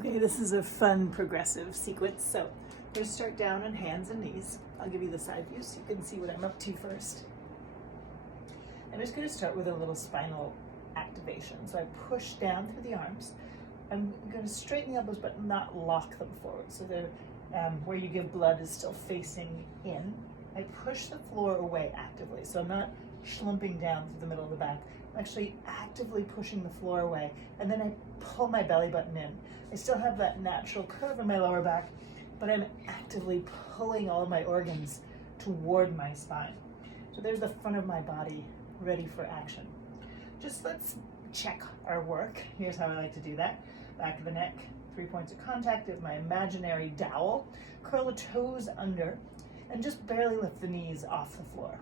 Okay, this is a fun progressive sequence. So we're going to start down on hands and knees. I'll give you the side view so you can see what I'm up to first. I'm just going to start with a little spinal activation. So I push down through the arms. I'm going to straighten the elbows but not lock them forward. So they're, where you give blood is still facing in. I push the floor away actively. So I'm not schlumping down through the middle of the back. I'm actually actively pushing the floor away. And then I pull my belly button in. I still have that natural curve in my lower back, but I'm actively pulling all of my organs toward my spine. So there's the front of my body ready for action. Just let's check our work. Here's how I like to do that. Back of the neck, 3 points of contact is my imaginary dowel. Curl the toes under and just barely lift the knees off the floor.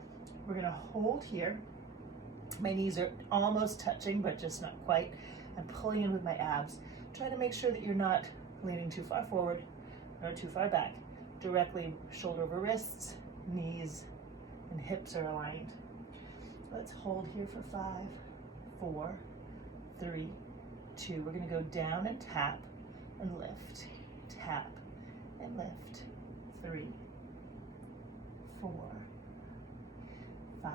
We're gonna hold here. My knees are almost touching, but just not quite. I'm pulling in with my abs. Try to make sure that you're not leaning too far forward or too far back. Directly shoulder over wrists, knees, and hips are aligned. Let's hold here for 5, 4, 3, 2. We're gonna go down and tap and lift, tap and lift. 3, 4, 5,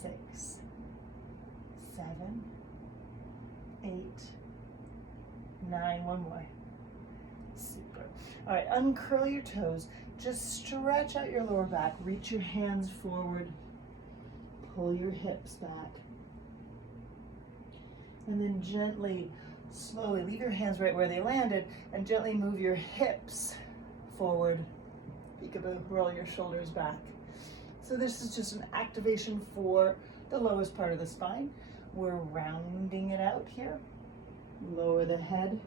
6, 7, 8, 9, one more. Super. All right, uncurl your toes. Just stretch out your lower back. Reach your hands forward. Pull your hips back. And then gently, slowly, leave your hands right where they landed and gently move your hips forward. Peekaboo, roll your shoulders back. So this is just an activation for the lowest part of the spine. We're rounding it out here. Lower the head.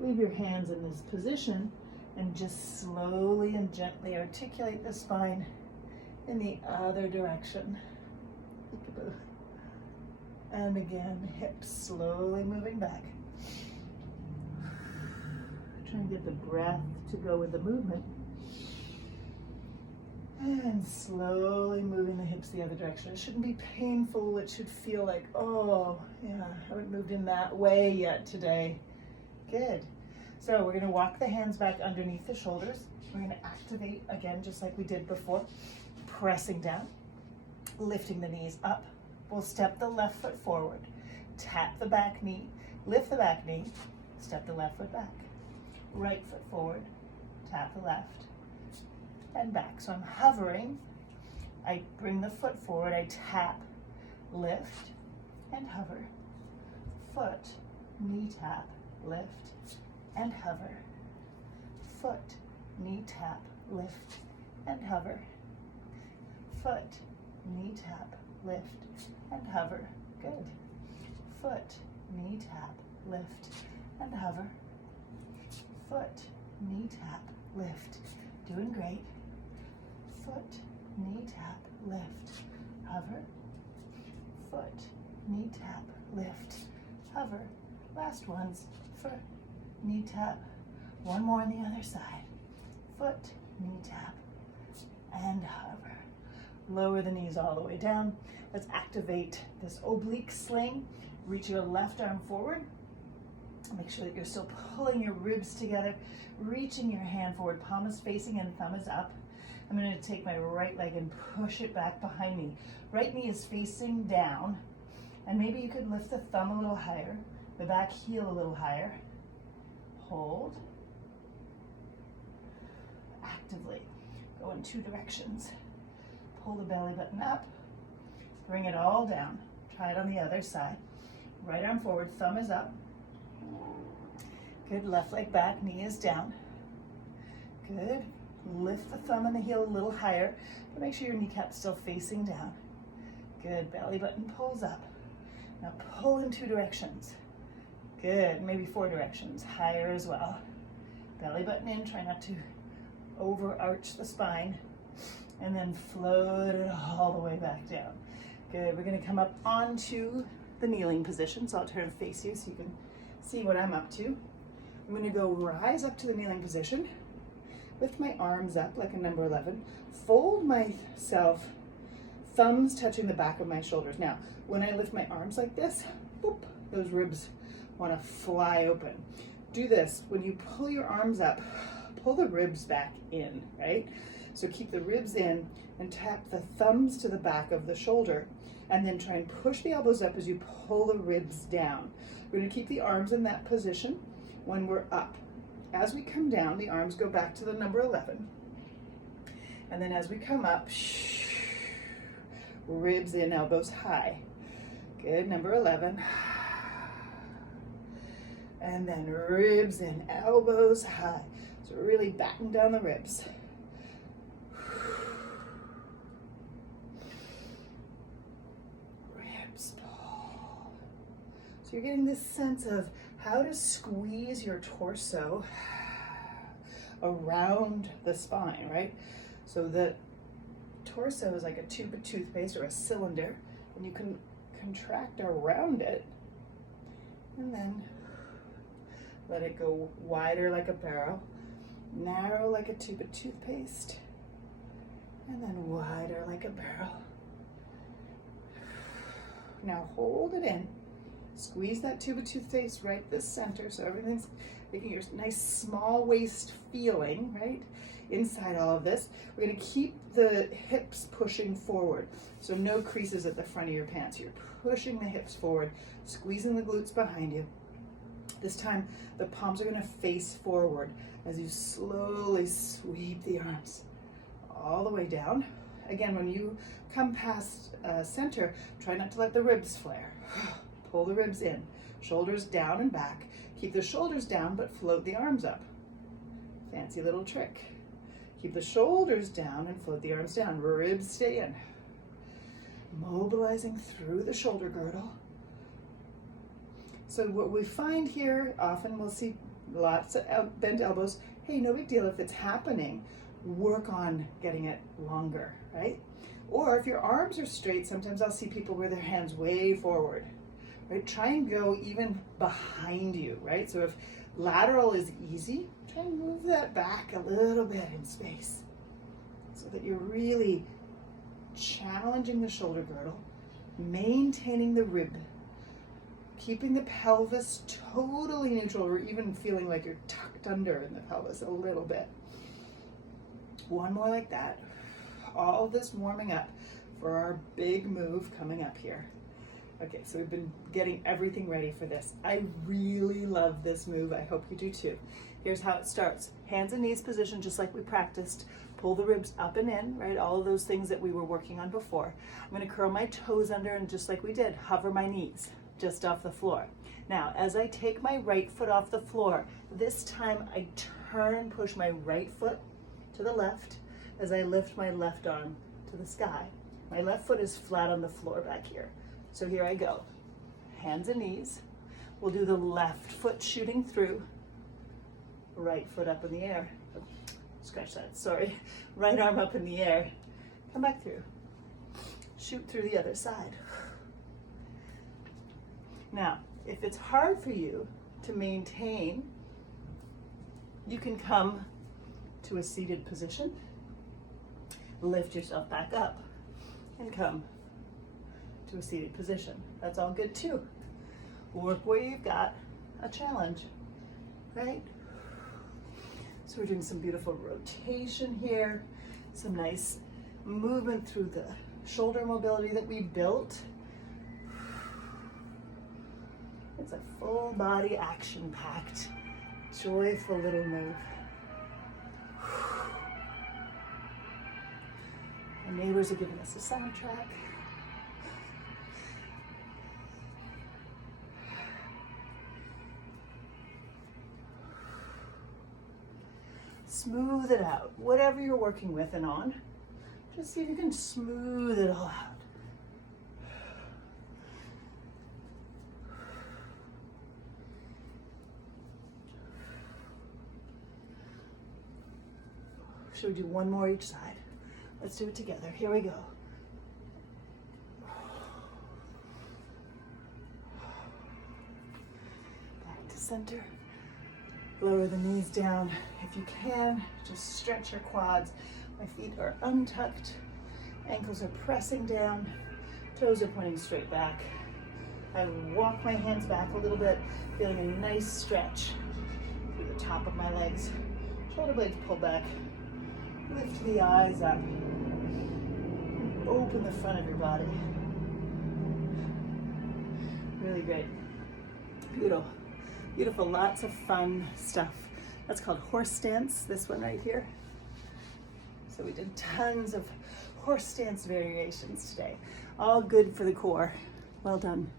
Leave your hands in this position and just slowly and gently articulate the spine in the other direction. Peekaboo. And again, hips slowly moving back. Try and get the breath to go with the movement. And slowly moving the hips the other direction. It shouldn't be painful. It should feel like, oh, yeah, I haven't moved in that way yet today. Good. So we're going to walk the hands back underneath the shoulders. We're going to activate again, just like we did before. Pressing down, lifting the knees up. We'll step the left foot forward. Tap the back knee, lift the back knee, step the left foot back. Right foot forward, tap the left. And back. So I'm hovering. I bring the foot forward. I tap, lift, and hover. Foot, knee tap, lift, and hover. Foot, knee tap, lift, and hover. Foot, knee tap, lift, and hover. Good. Foot, knee tap, lift, and hover. Foot, knee tap, lift. Doing great. Foot, knee tap, lift, hover. Foot, knee tap, lift, hover. Last ones. Foot, knee tap. One more on the other side. Foot, knee tap, and hover. Lower the knees all the way down. Let's activate this oblique sling. Reach your left arm forward. Make sure that you're still pulling your ribs together, reaching your hand forward, palm is facing and thumb is up. I'm going to take my right leg and push it back behind me. Right knee is facing down, and maybe you could lift the thumb a little higher, the back heel a little higher. Hold. Actively go in 2 directions. Pull the belly button up, bring it all down. Try it on the other side. Right arm forward, thumb is up. Good, left leg back, knee is down. Good. Lift the thumb and the heel a little higher, but make sure your kneecap's still facing down. Good, belly button pulls up. Now pull in 2 directions. Good, maybe 4 directions, higher as well. Belly button in, try not to overarch the spine, and then float it all the way back down. Good, we're gonna come up onto the kneeling position, so I'll turn and face you so you can see what I'm up to. I'm gonna go rise up to the kneeling position. Lift my arms up like a number 11. Fold myself, thumbs touching the back of my shoulders. Now, when I lift my arms like this, boop, those ribs want to fly open. Do this. When you pull your arms up, pull the ribs back in, right? So keep the ribs in and tap the thumbs to the back of the shoulder, and then try and push the elbows up as you pull the ribs down. We're going to keep the arms in that position when we're up. As we come down, the arms go back to the number 11. And then as we come up, ribs in, elbows high. Good, number 11. And then ribs in, elbows high. So really batten down the ribs. Ribs pull. So you're getting this sense of how to squeeze your torso around the spine, right? So the torso is like a tube of toothpaste or a cylinder, and you can contract around it and then let it go wider like a barrel, narrow like a tube of toothpaste, and then wider like a barrel. Now hold it in. Squeeze that tube of toothpaste right this center so everything's making your nice small waist feeling, right? Inside all of this, we're going to keep the hips pushing forward. So no creases at the front of your pants. You're pushing the hips forward, squeezing the glutes behind you. This time, the palms are going to face forward as you slowly sweep the arms all the way down. Again, when you come past center, try not to let the ribs flare. Pull the ribs in, shoulders down and back. Keep the shoulders down, but float the arms up. Fancy little trick. Keep the shoulders down and float the arms down. Ribs stay in. Mobilizing through the shoulder girdle. So what we find here, often we'll see lots of bent elbows. Hey, no big deal if it's happening. Work on getting it longer, right? Or if your arms are straight, sometimes I'll see people with their hands way forward. Right? Try and go even behind you, right? So if lateral is easy, try and move that back a little bit in space so that you're really challenging the shoulder girdle, maintaining the rib, keeping the pelvis totally neutral, or even feeling like you're tucked under in the pelvis a little bit. One more like that. All of this warming up for our big move coming up here. Okay, so we've been getting everything ready for this. I really love this move. I hope you do too. Here's how it starts. Hands and knees position just like we practiced. Pull the ribs up and in, right? All of those things that we were working on before. I'm gonna curl my toes under and just like we did, hover my knees just off the floor. Now, as I take my right foot off the floor, this time I turn, push my right foot to the left as I lift my left arm to the sky. My left foot is flat on the floor back here. So here I go, hands and knees. We'll do the left foot shooting through, right foot up in the air. Scratch that, sorry. Right arm up in the air, come back through. Shoot through the other side. Now, if it's hard for you to maintain, you can come to a seated position, lift yourself back up, and come to a seated position. That's all good too. Work where you've got a challenge, right? So we're doing some beautiful rotation here, some nice movement through the shoulder mobility that we built. It's a full body action-packed, joyful little move. Our neighbors are giving us a soundtrack. Smooth it out. Whatever you're working with and on, just see if you can smooth it all out. Should we do one more each side? Let's do it together. Here we go. Back to center. Lower the knees down. If you can, just stretch your quads. My feet are untucked. Ankles are pressing down. Toes are pointing straight back. I walk my hands back a little bit, feeling a nice stretch through the top of my legs. Shoulder blades pull back. Lift the eyes up. Open the front of your body. Really great. Beautiful. Beautiful. Lots of fun stuff. That's called Horsestance, this one right here. So we did tons of Horsestance variations today. All good for the core. Well done.